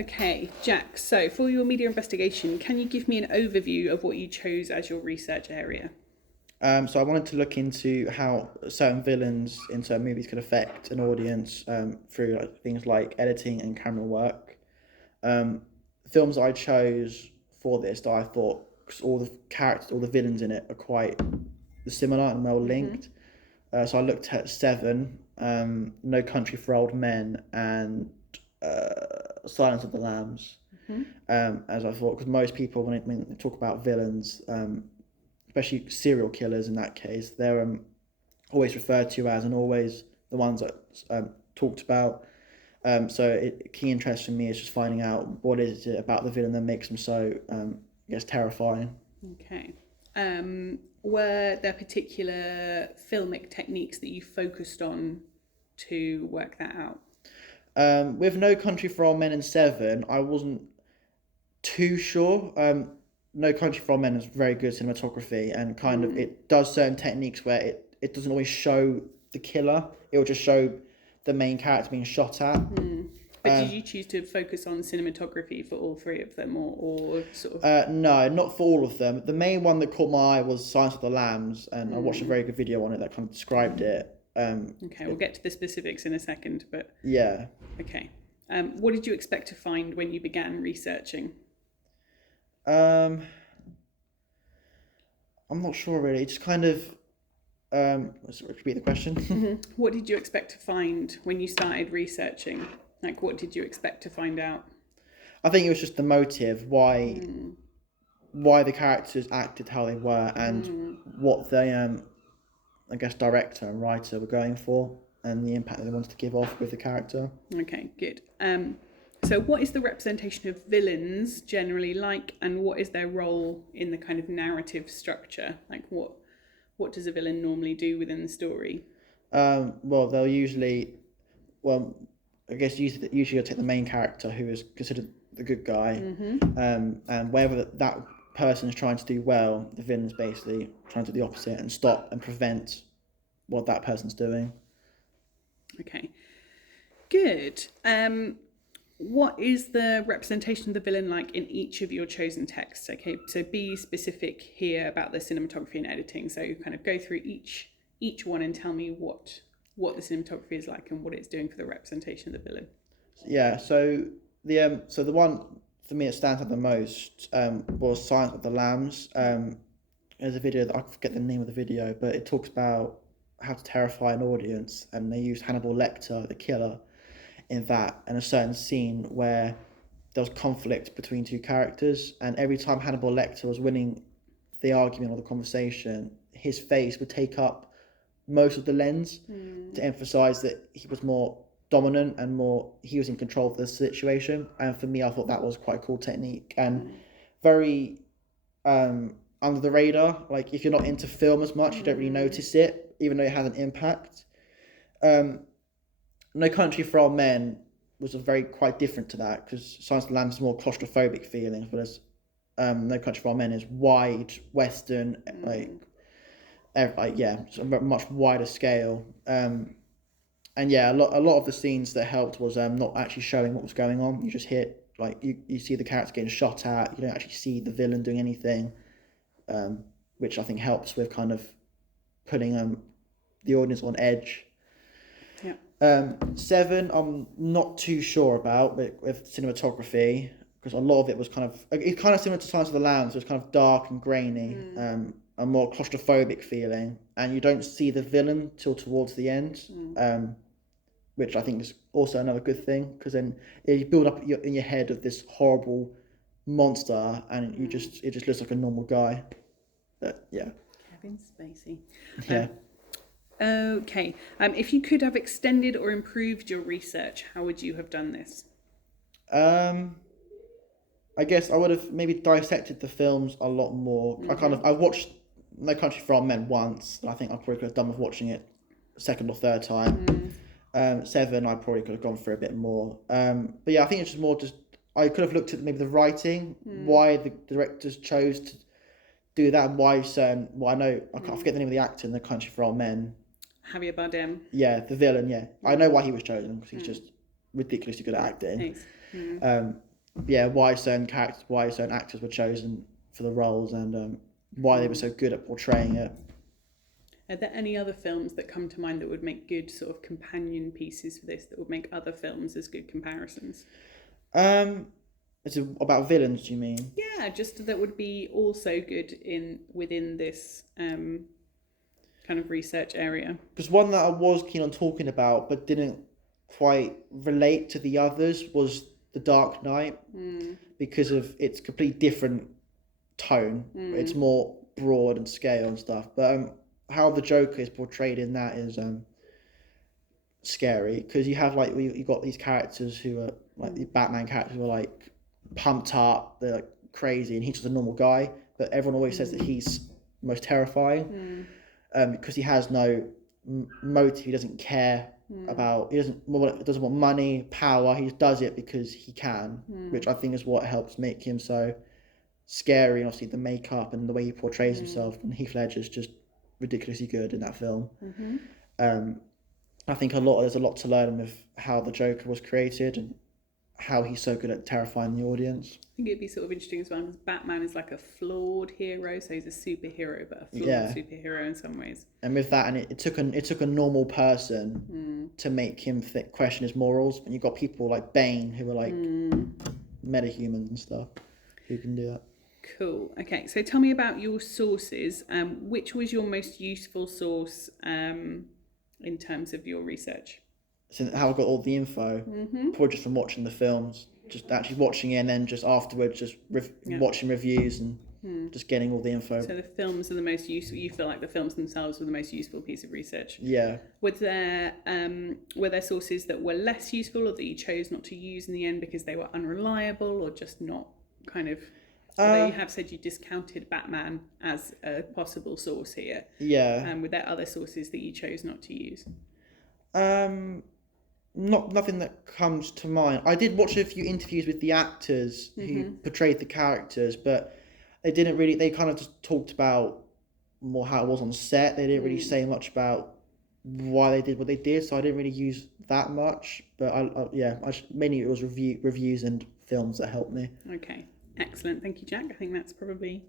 Okay, Jack, so for your media investigation, can you give me an overview of what you chose as your research area? So I wanted to look into how certain villains in certain movies could affect an audience through things like editing and camera work. Um, Films I chose for this that I thought, 'cause all the characters, all the villains in it are quite similar and well linked. So I looked at Seven, No Country for Old Men, and Silence of the Lambs. As I thought, because most people when they talk about villains, especially serial killers in that case, they're always referred to as and always the ones that talked about. Key interest for me is just finding out what is it about the villain that makes them so, I guess, terrifying. Okay. Were there particular filmic techniques that you focused on to work that out? With No Country for Old Men and Seven, I wasn't too sure. No Country for Old Men is very good cinematography and kind of it does certain techniques where it doesn't always show the killer. It will just show the main character being shot at. But did you choose to focus on cinematography for all three of them, or sort of? No, not for all of them. The main one that caught my eye was Silence of the Lambs, and I watched a very good video on it that kind of described it. Okay, we'll get to the specifics in a second, but Yeah. okay. What did you expect to find when you began researching? I'm not sure really. Just kind of. Let's repeat the question. What did you expect to find when you started researching? Like, what did you expect to find out? I think it was just the motive, why the characters acted how they were, and what the I guess director and writer were going for, and the impact that they wanted to give off with the character. Okay, good. So what is the representation of villains generally like, and what is their role in the kind of narrative structure? Like, what does a villain normally do within the story? Well, they'll usually, well, I guess usually you'll take the main character who is considered the good guy, and wherever that person is trying to do well, the villain is basically trying to do the opposite and stop and prevent what that person's doing. Okay, good. What is the representation of the villain like in each of your chosen texts? Okay, so be specific here about the cinematography and editing. So kind of go through each one and tell me what the cinematography is like and what it's doing for the representation of the villain. Yeah. So the one for me that stands out the most was Silence of the Lambs. There's a video that I forget the name of the video, but it talks about how to terrify an audience, and they used Hannibal Lecter, the killer, in that, and a certain scene where there was conflict between two characters, and every time Hannibal Lecter was winning the argument or the conversation, his face would take up most of the lens to emphasize that he was more dominant and he was in control of the situation. And for me, I thought that was quite a cool technique and very under the radar. Like, if you're not into film as much, you don't really notice it, even though it has an impact. No Country for Old Men was quite different to that, because Silence of the Lambs is more claustrophobic feelings, whereas No Country for Old Men is wide Western, so a much wider scale. And yeah, a lot of the scenes that helped was not actually showing what was going on. You just hear, like, you see the character getting shot at. You don't actually see the villain doing anything, which I think helps with kind of putting the audience on edge. Yeah. Seven, I'm not too sure about with cinematography, because a lot of it was it's kind of similar to Silence of the Lambs. So it's kind of dark and grainy, a more claustrophobic feeling, and you don't see the villain till towards the end, which I think is also another good thing, because then you build up in your head of this horrible monster, and it just looks like a normal guy. But yeah. Kevin Spacey. Yeah. Okay. If you could have extended or improved your research, how would you have done this? I guess I would have maybe dissected the films a lot more. I watched No Country for Old Men once, and I think I probably could have done with watching it a second or third time. Seven, I probably could have gone through a bit more. But yeah, I think it's just more I could have looked at maybe the writing, why the directors chose to do that, and why certain. Well, I know I forget the name of the actor in No Country for Old Men. Javier Bardem. Yeah, the villain. Yeah, I know why he was chosen, because he's just ridiculously good at acting. Thanks. why certain characters, why certain actors were chosen for the roles, and why they were so good at portraying it. Are there any other films that come to mind that would make good sort of companion pieces for this, that would make other films as good comparisons? It's about villains, do you mean? Yeah, just that would be also good within this kind of research area. Because one that I was keen on talking about but didn't quite relate to the others was The Dark Knight, because of its completely different tone. It's more broad and scale and stuff. But how the Joker is portrayed in that is scary, because you have like you got these characters who are like the Batman characters who are like pumped up, they're like crazy, and he's just a normal guy. But everyone always says that he's most terrifying, because he has no motive. He doesn't care about. He doesn't want money, power. He just does it because he can, which I think is what helps make him so scary. And obviously the makeup and the way he portrays himself. And Heath Ledger's just ridiculously good in that film. I think there's a lot to learn with how the Joker was created and how he's so good at terrifying the audience. I think it'd be sort of interesting as well, because Batman is like a flawed hero, so he's a superhero, but a flawed superhero in some ways. And with that, and it took a normal person to make him question his morals. And you've got people like Bane who are like metahumans and stuff who can do that. Cool. Okay, so tell me about your sources. Which was your most useful source in terms of your research? So how I got all the info, probably just from watching the films, just actually watching it, and then just afterwards, just watching reviews and just getting all the info. So the films are the most useful. You feel like the films themselves were the most useful piece of research. Yeah. Were there sources that were less useful, or that you chose not to use in the end because they were unreliable, or just not kind of? Although you have said you discounted Batman as a possible source here. Yeah. Were there other sources that you chose not to use? Nothing that comes to mind. I did watch a few interviews with the actors who portrayed the characters, but they didn't really. They kind of just talked about more how it was on set. They didn't really say much about why they did what they did, so I didn't really use that much. But mainly it was reviews and films that helped me. Okay, excellent. Thank you, Jack. I think that's probably